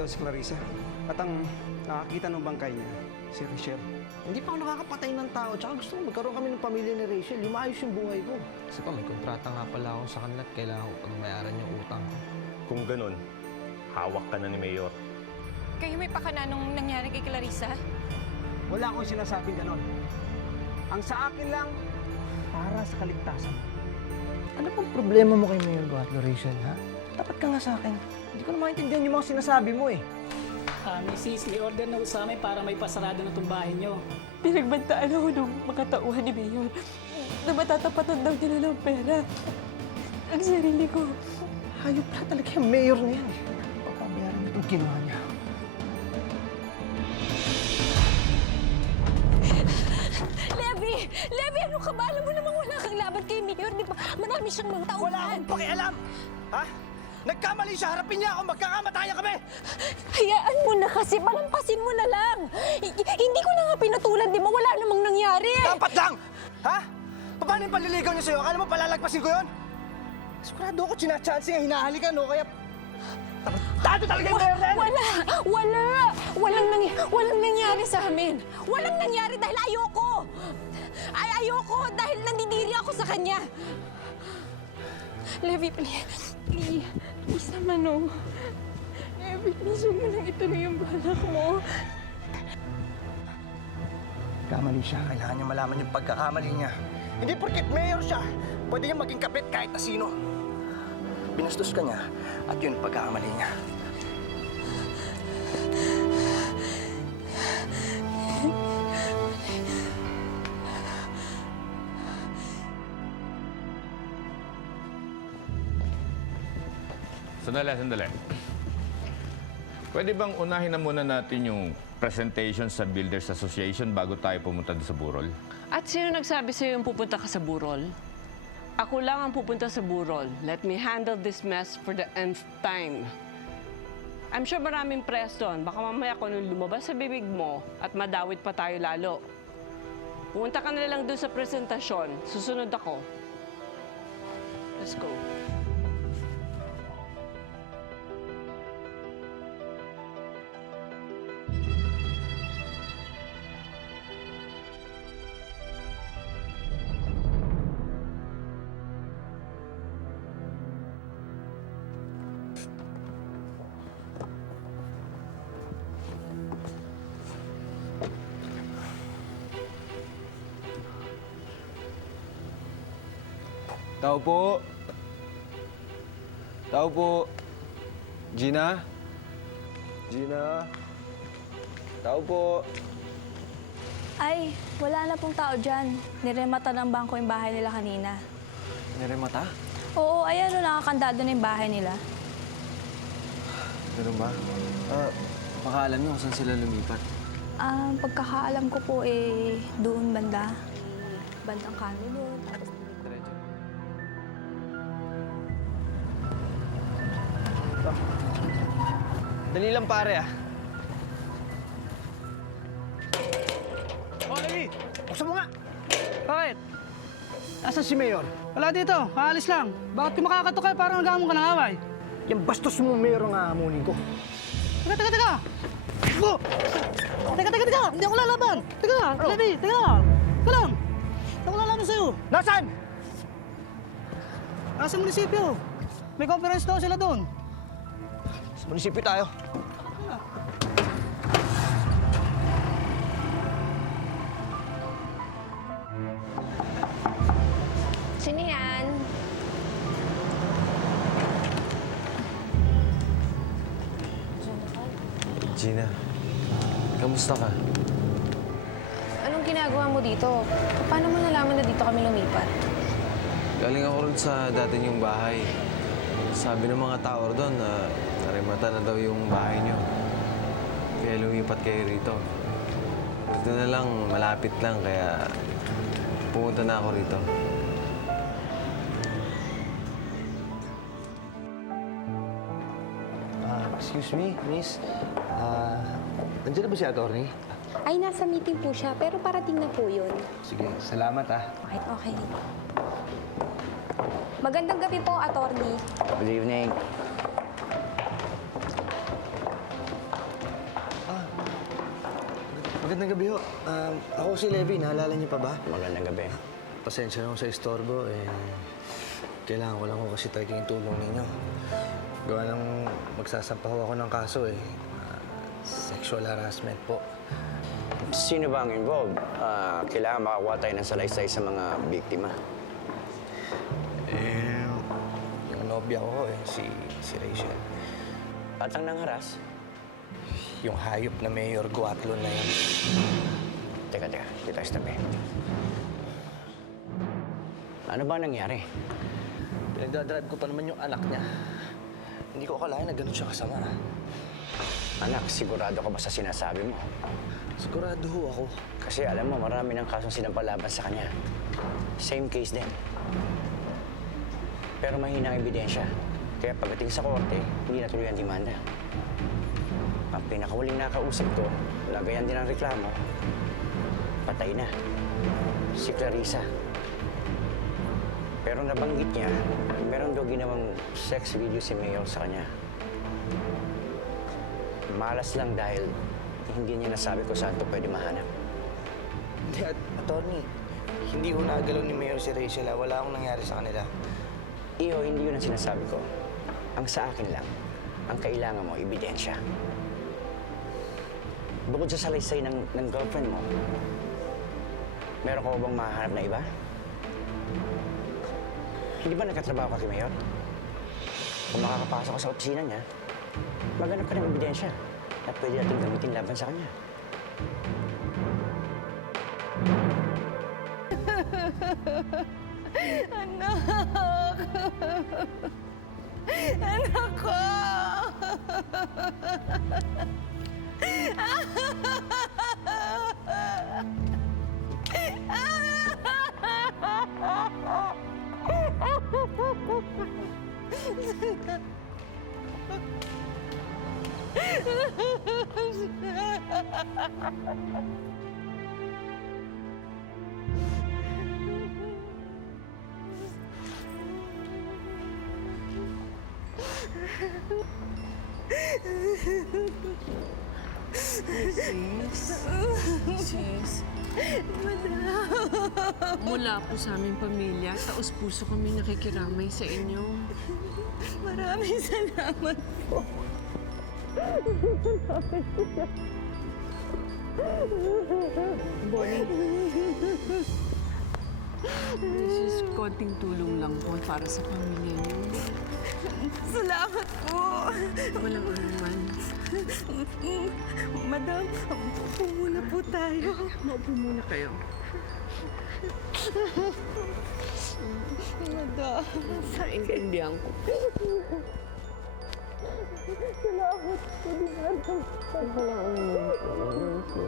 daw si Clarissa. At ang nakakita ng bangkay niya, si Rachel. Hindi pa ako nakakapatay ng tao, tsaka gusto ko magkaroon kami ng pamilya ni Rachel. Yung maayos yung buhay ko. Kasi pa, may kontrata nga pala ako sa kanila at kailangan ko pagmayaran yung utang ko. Kung ganun, hawak ka na ni Mayor. Kayo may pakana nung nangyari kay Clarissa? Wala akong sinasabing ganon. Ang sa akin lang, para sa kaligtasan. Ano pang problema mo kay Mayor Guatlo, Rachel, ha? Dapat ka nga sa akin. Hindi ko na maintindihan yung mga sinasabi mo, eh. Mrs. may order na sa amin para may pasarado na itong bahay nyo. Pinagbantaan ako nung mga tauhan ni Mayor na matatapatan daw nila ng pera. Ang sarili ko. Hayop na talaga yung mayor na yan, eh. Papabayaran niya itong ginawa niya. Levi! Levi, ano ka ba? Alam mo namang wala kang laban kay Mayor, di ba? Marami siyang mga tauhan. Wala akong pakialam! Ha? Nagkamali siya, harapin niya ako, magkakamatayan kami! Hayaan mo na kasi, palampasin mo na lang. Hindi ko na nga pinatulan, di ba? Wala namang nangyari. Dapat lang! Ha? Paano yung paliligaw niya sa'yo? Akala mo palalagpasin ko yun? Sigurado ako, chinachance nga, hinahalikan, no? Kaya... Tato talaga yung mayor na yan! Walang nangyari sa amin. Walang nangyari dahil ayoko. Ayoko dahil nandidiri ako sa kanya. Levi, please naman, no. Levi, please, huwag mo nang ituloy yung balak mo. Kamali siya. Kailangan niya malaman yung pagkakamali niya. Hindi porkit mayor siya, pwede niya maging kapit kahit na sino. Binastos ka niya at yun pagkakamali niya. Sandali. Pwede bang unahin na muna natin yung presentation sa Builders Association bago tayo pumunta sa Burol? At sino nagsabi sa'yo yung pupunta ka sa Burol? Ako lang ang pupunta sa Burol. Let me handle this mess for the nth time. I'm sure maraming press doon. Baka mamaya kung nung lumabas sa bibig mo at madawit pa tayo lalo. Pumunta ka na lang doon sa presentasyon. Susunod ako. Let's go. Tao po. Tao po. Gina? Gina? Tao po. Ay, wala na pong tao dyan. Niremata ng bangko yung bahay nila kanina. Niremata? Oo, ayan o, nakakandado na yung bahay nila. Ganun ba? Baka alam niyo kung saan sila lumipat. Pagkakaalam ko po doon banda. Bandang kano doon. Tapos Dali lang pare, ah. Oh, Levi! Buksan mo nga! Bakit? Asan si Mayor? Wala dito. Aalis lang. Bakit ka makakato kayo parang nagamon ka ng away? Yung bastos mo, mayor ang aamunin ko. Teka! Oh! Teka! Hindi ako lalaban! Teka! Levi! Teka! Teka lang! Hindi ako lalaban sa'yo! Nasaan? Nasa munisipyo. May conference daw sila doon. Sa munisipyo tayo. Sino yan? Gina, kamusta ka? anong ginagawa mo dito? Paano mo nalaman na dito kami lumipat? Galing ako rin sa dati niyong bahay. Sabi ng mga tao doon na narimata na daw yung bahay niyo. Kaya lumipat kayo rito. Dito na lang, malapit lang, kaya pumunta na ako rito. Excuse me, miss. Nandiyan na ba si attorney? Ay, nasa meeting po siya, pero parating na po yun. Sige, salamat ah. Okay. Magandang gabi po, attorney. Good evening. Magandang gabi ho. Ako si Levi, naalala niyo pa ba? Magandang gabi. Pasensya na ako sa istorbo, kailangan ko lang ho kasi talaga yung tulong ninyo. Gawa ng magsasampa ho ako ng kaso sexual harassment po. Sino ba ang involved? Kailangan makakuha tayo ng salaysay sa mga biktima. Yung nobya ko si Rachel. At ang nangharas? Yung hayop na Mayor Guatlon na yun. Teka, dito tayo sa tabi. Ano ba nangyari? Pinagdadrive ko pa naman yung anak niya. Hindi ko akalain na ganun siya kasama. Anak, sigurado ka ba sa sinasabi mo? Sigurado ho ako. Kasi alam mo, marami ng kasong sinampalaban sa kanya. Same case din. Pero mahina ang ebidensya. Kaya pagdating sa korte, hindi natuloy ang demanda. Ang pinakahuling nakausap ko, lagayan din ang reklamo, patay na. Si Clarissa. Pero nabanggit niya, meron daw ginawang sex video si Mayor sa kanya. Malas lang dahil hindi niya nasabi ko saan to pwede mahanap. Hindi, attorney. Hindi ko nagalaw ni Mayor si Rachel. Wala akong nangyari sa kanila. Iyo, hindi yun ang sinasabi ko. Ang sa akin lang, ang kailangan mo, ebidensya. Bukod sa salaysay ng girlfriend mo, meron ka bang mahanap na iba? Hindi ba nagkatrabaho ka kay Mayor? Kung makakapasok ka sa opisina niya, maghanap ka ng ebidensya na pwede natin gamitin laban sa kanya. Anak! Anak ko! Sis. Mula po sa aming pamilya, taos puso kami nakikiramay sa inyo. Maraming salamat po. Bonnie. Sis, konting tulong lang po para sa pamilya niyo. Salamat po. Walang anuman. Madam, upo muna po tayo. Maupo muna kayo. Madam. Naintindihan ko po. Salamat po, Madam. Walang anuman po.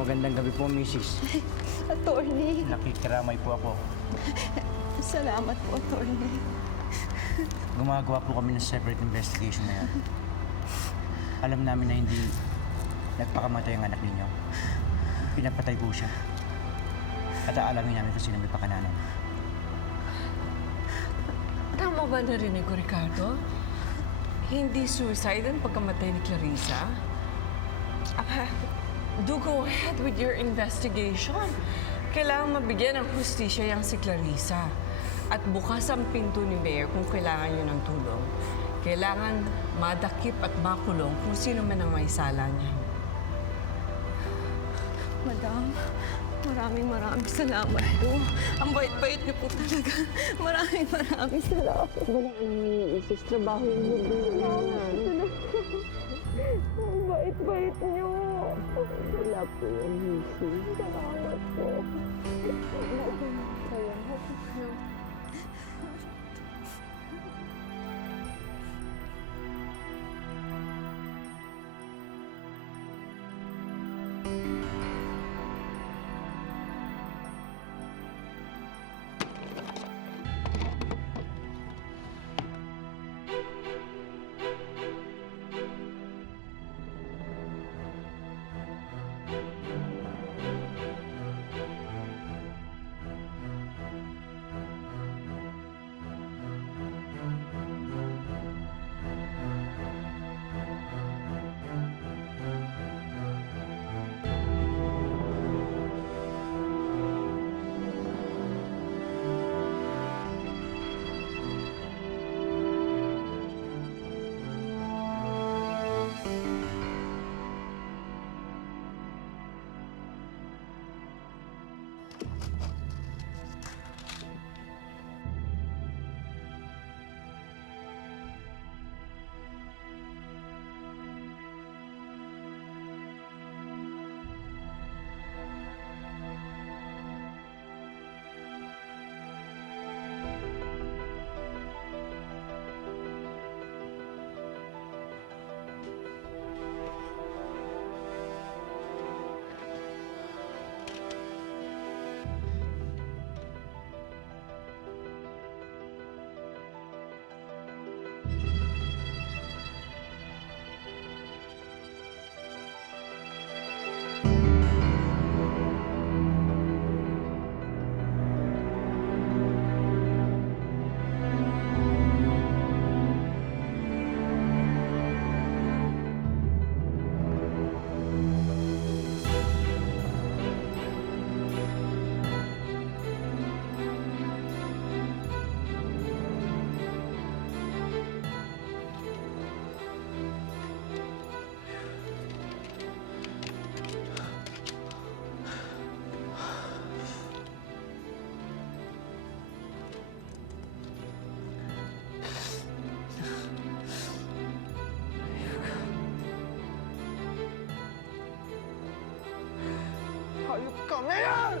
Magandang gabi po, Mrs. Attorney, Nakikiramay po ako. salamat po, Attorney. Gumagawa po kami ng separate investigation na yan. Alam namin na hindi nagpakamatay ang anak ninyo. Pinapatay po siya. At aalamin namin kung sino may pakananan. Tama ba narinig ko, Ricardo? Hindi suicide ang pagkamatay ni Clarissa? Do go ahead with your investigation. Kailangan mabigyan ng hustisya yang si Clarissa. At bukas ang pinto ni Mayor kung kailangan yun ng tulong. Kailangan madakip at makulong kung sino man ang may sala niya. Madam, Maraming salamat po. Ang bait-bait niyo po talaga. Maraming salamat. Wala ka naman, Mrs. Trabaho yung hindi. Ang bait-bait niyo. Wala po yung Mrs. Salamat po. Hayop ka, Mayor!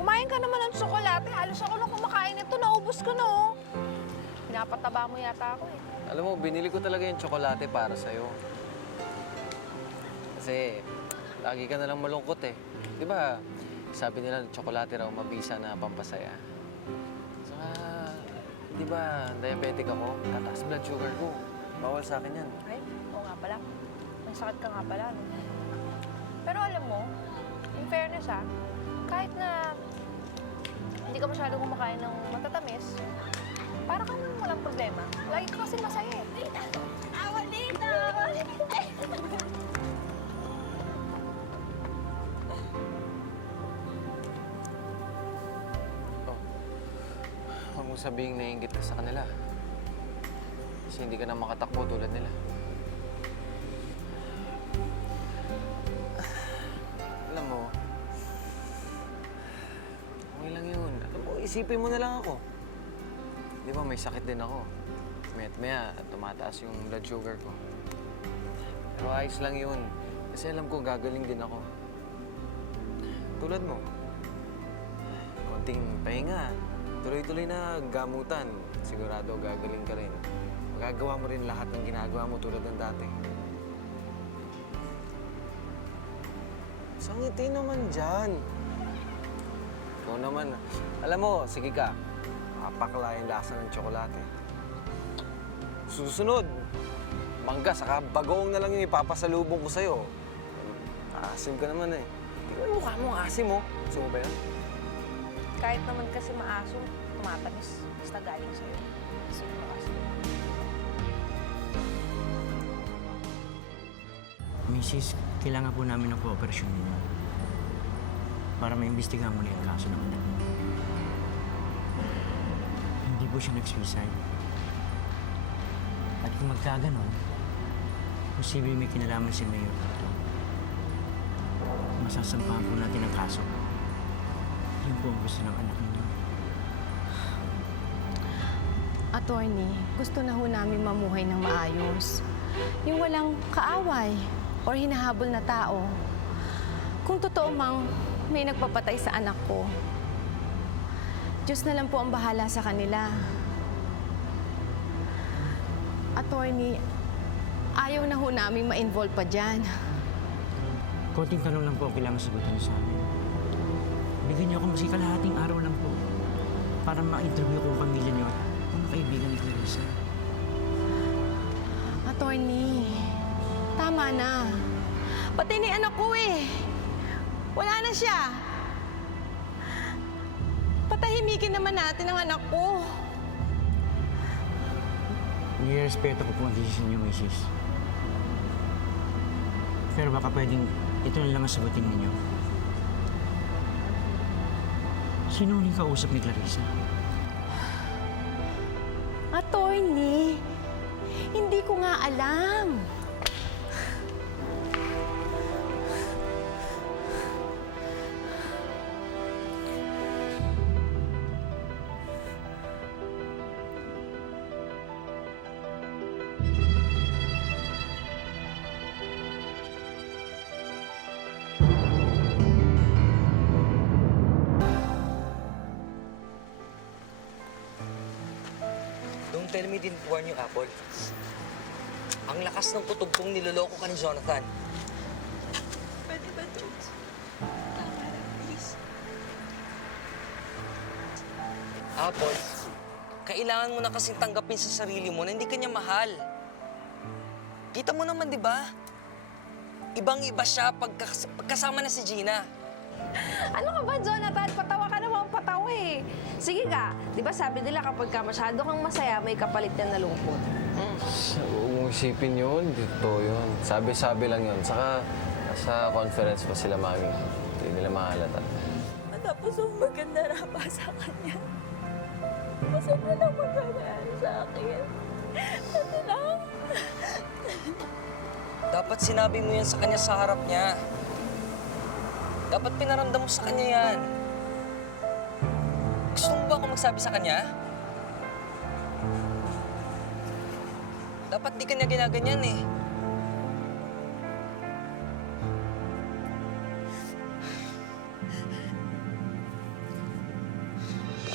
Kumain ka naman ng tsokolate. Halos ako nung kumakain ito. Naubos ko na, oh. Pinapataba mo yata ako, eh. Alam mo, binili ko talaga yung tsokolate para sa'yo. Kasi lagi ka nalang malungkot eh. Di ba, sabi nila tsokolate raw mabisa na pampasaya. Saka, di ba, diabetic ako, tataas blood sugar ko. Bawal sa akin yan. Ay, oo nga pala. May sakit ka nga pala, no? Pero alam mo, in fairness, kahit na hindi ka masyadong kumakain ng matatamis, para ka nang walang problema. Lagi ka kasi masaya, eh. Lita! Awa, Lita! Huwag mong sabihing naiinggit ka sa kanila. Kasi hindi ka na makatakbo tulad nila. Alam mo, okay lang yun. Alam mo, isipin mo na lang ako. Di ba may sakit din ako. Maya't maya, tumataas yung blood sugar ko. Pero ayos lang yun. Kasi alam ko, gagaling din ako. Tulad mo. Konting pahinga. Tuloy-tuloy na gamutan. Sigurado gagaling ka rin. Magagawa mo rin lahat ng ginagawa mo tulad ng dati. Sangiti naman dyan. Ikaw naman. Alam mo, sige ka. Makapakla yung lasa ng tsokolate. Susunod, mangga, saka bagoong na lang yung ipapasalubong ko sa'yo. Asim ka naman eh. Tingnan mo mukha mo, asim mo. Gusto mo ba yan? Kahit naman kasi maaso, tumatamis. Basta galing sa'yo. Siguro kasi. Mrs., kailangan po namin ng kooperasyon ninyo para maimbestigahan muli ang kaso ng anak niyo. Hindi po siya nag-suicide. At Kung magkaganon, posible may kinalaman si Mayor dito. Masasampahan po natin ang kaso. Yun po ang gusto ng anak ninyo. Attorney, gusto na ho namin mamuhay ng maayos. Yung walang kaaway or hinahabol na tao. Kung totoo mang may nagpapatay sa anak ko, Diyos na lang po ang bahala sa kanila. Attorney, ayaw na ho namin ma-involve pa dyan. Konting tanong lang po ang kailangan sagutin niyo sa amin. Bigyan niyo ako maski kalahating araw lang po para ma-interview ko ang pamilya niyo at mga kaibigan ni Clarissa. Attorney, tama na. Pati ni anak ko eh. Wala na siya. Patahimikin naman natin ang anak ko. Nirespeto ko po ang desisyon niyo, Mrs. Pero baka pwedeng ito na lang ang sagutin ninyo. Sino huling kausap ni Clarissa? Attorney, hindi ko nga alam. Don't tell me din buwan yung Apple. Ang lakas ng kutob kong niloloko ka ni Jonathan. Pwede ba, Jules? Tama na, please. Apple, kailangan mo na kasing tanggapin sa sarili mo na hindi ka niya mahal. Kita mo naman, di ba? Ibang-iba siya pagkasama na si Gina. Ano ka ba, Jonathan? Patawa ka naman patawa eh. Sige ka, di ba sabi nila kapag ka masyado kang masaya, may kapalit na nalungkot. Huwag mong isipin yun. Dito yun. Sabi-sabi lang yun. Saka, sa conference pa sila, Mami. Hindi nila mahalata. Matapos ang maganda na pa sa kanya. Basta na lang magkakaano sa akin. Ito lang. Dapat sinabi mo yan sa kanya sa harap niya. Dapat pinaramdam mo sa kanya yan. Gusto mo ba ako magsabi sa kanya? Dapat di kanya ginaganyan eh.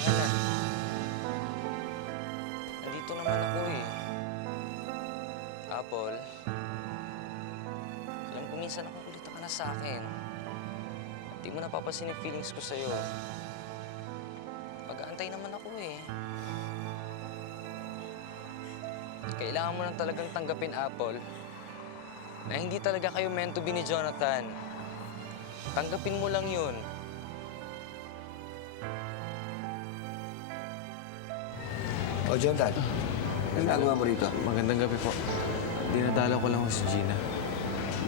Ana, nandito naman ako eh. Apple, alam ko minsan nakukulitan ka na sa akin. Di mo napapansin yung feelings ko sa'yo. Pag-aantay naman ako eh. Kailangan mo lang talagang tanggapin, Apple, na hindi talaga kayo meant to be ni Jonathan. Tanggapin mo lang yun. O, Jonathan, anong nagawa mo rito? Magandang gabi po. Dinadala ko lang ho si Gina.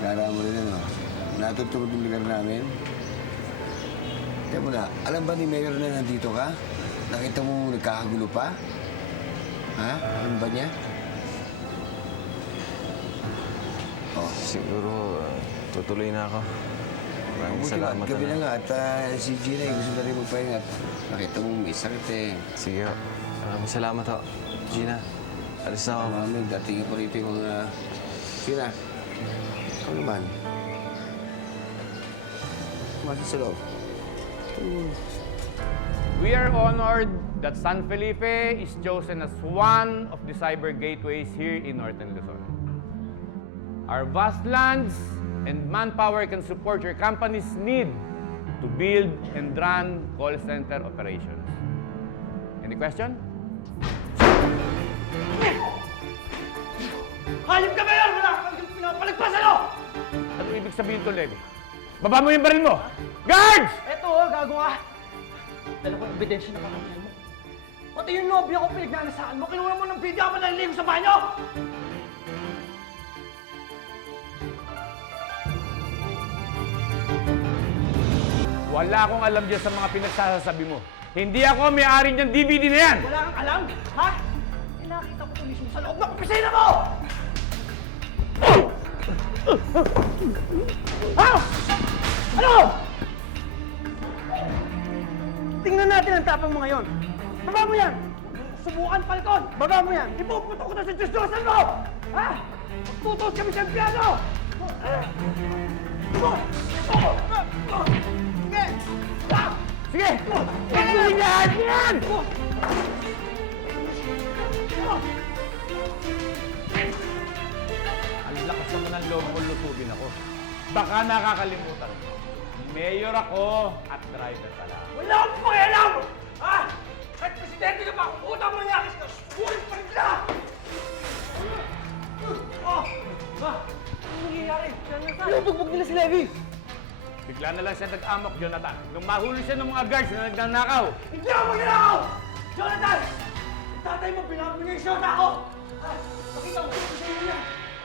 Nara mo rin ano, natutulog yung lugar namin. Kaya mo na, alam ba ni Mayor na nandito ka? Nakita mo nagkakagulo pa? Ha? Alam ba niya? Oh. Siguro, tutuloy na ako. Maraming salamat Gabi na nga at si Gina gusto na rin magpahinga. Nakita mo may sakit eh. Sige ho. Maraming salamat ho. Gina, alis na ako. Mami, dating ko rito yung mga... Gina, ikaw naman. Kumasa sa loob. We are honored that San Felipe is chosen as one of the cyber gateways here in Northern Luzon. Our vast lands and manpower can support your company's need to build and run call center operations. Any question? Hayop ka ba yan? Wala kang pinapalagpas, ano? Ano ibig sabihin to, Levi? Baba mo yung baril mo! Guards! Eto, gago ka. Dala ko yung ebidensya na kakamihan mo. Pati yung nobya ko pinagnanasaan mo, kinuha mo ng video ako naliligo sa banyo! Wala akong alam dyan sa mga pinagsasabi mo. Hindi ako may-ari ng DVD na yan! Wala kang alam, ha? nakita ko mismo sa loob ng opisina mo! Ha? Ano? Tingnan natin ang tapang mo ngayon. Baba mo yan! Subukan, Falcon! Baba mo yan! Ipuputo ko na sa Diyos-Diyosan mo! Ha? Magtutos kami sa empleyado! Sige! Sige! Pagkuligahan yan! Ang lakas naman ng loob mo lusubin ako. Baka nakakalimutan mo. Mayor ako at driver ka lang. Wala akong pakialam! Ha? Kahit presidente ka pa, kung utang mo nangyakis ka, sulit pa rin ka! Oh! Ha? Ano nangyayari? Pinubugbog nila si Levi! Bigla na lang siya nag-amok, Jonathan. Nung mahuli siya ng mga guards na nagnanakaw. Hindi ako magnanakaw! Jonathan! Yung tatay mo, pinapamigay siya sa ako! Ha? Pakita ko sa inyo niya!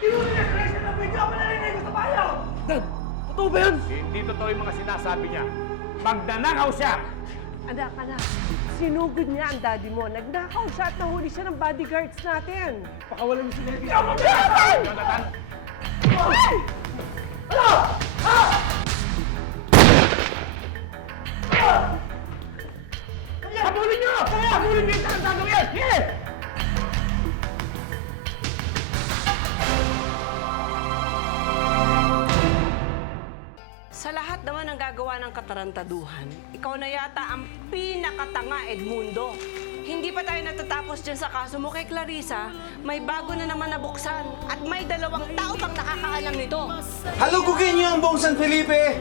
Tinuli niya sa reason na bigla pa narinig ko sa bayaw! Dad! Totoo ba yun? Hindi totoo yung mga sinasabi niya. Magnanakaw siya! Anak, sinugod niya ang daddy mo. Nagnakaw siya at nahuli siya ng bodyguards natin. Pakawalan mo si Levi! Hindi ako magnanakaw! Jonathan! Ano? Ha? Habulin niyo! Habulin niyo yung tarantado yan! Sige! Sa lahat naman ng gagawa ng katarantaduhan, ikaw na yata ang pinakatanga, Edmundo. Hindi pa tayo natatapos dyan sa kaso mo kay Clarissa, may bago na naman nabuksan at may 2 tao pang nakakaalam nito. Halugugin niyo ang buong San Felipe!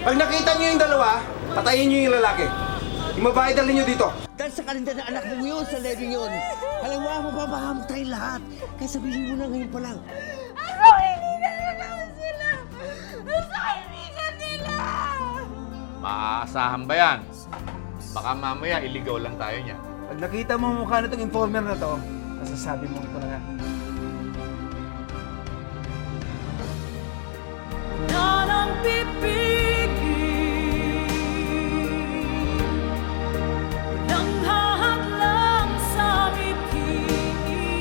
Pag nakita niyo yung dalawa, patayin niyo yung lalaki. Yung babae dalhin niyo dito. Dahil sa kalinda ng anak mo yun, sa Levi yun. Alam mo, mapapahamak tayo lahat. Kaya sabihin mo na ngayon pa lang. Maaasahan ba yan? Baka mamaya iligaw lang tayo niya. Pag nakita mo ang mukha nitong informer na to, masasabi mo ito na nga. Yan ang pipili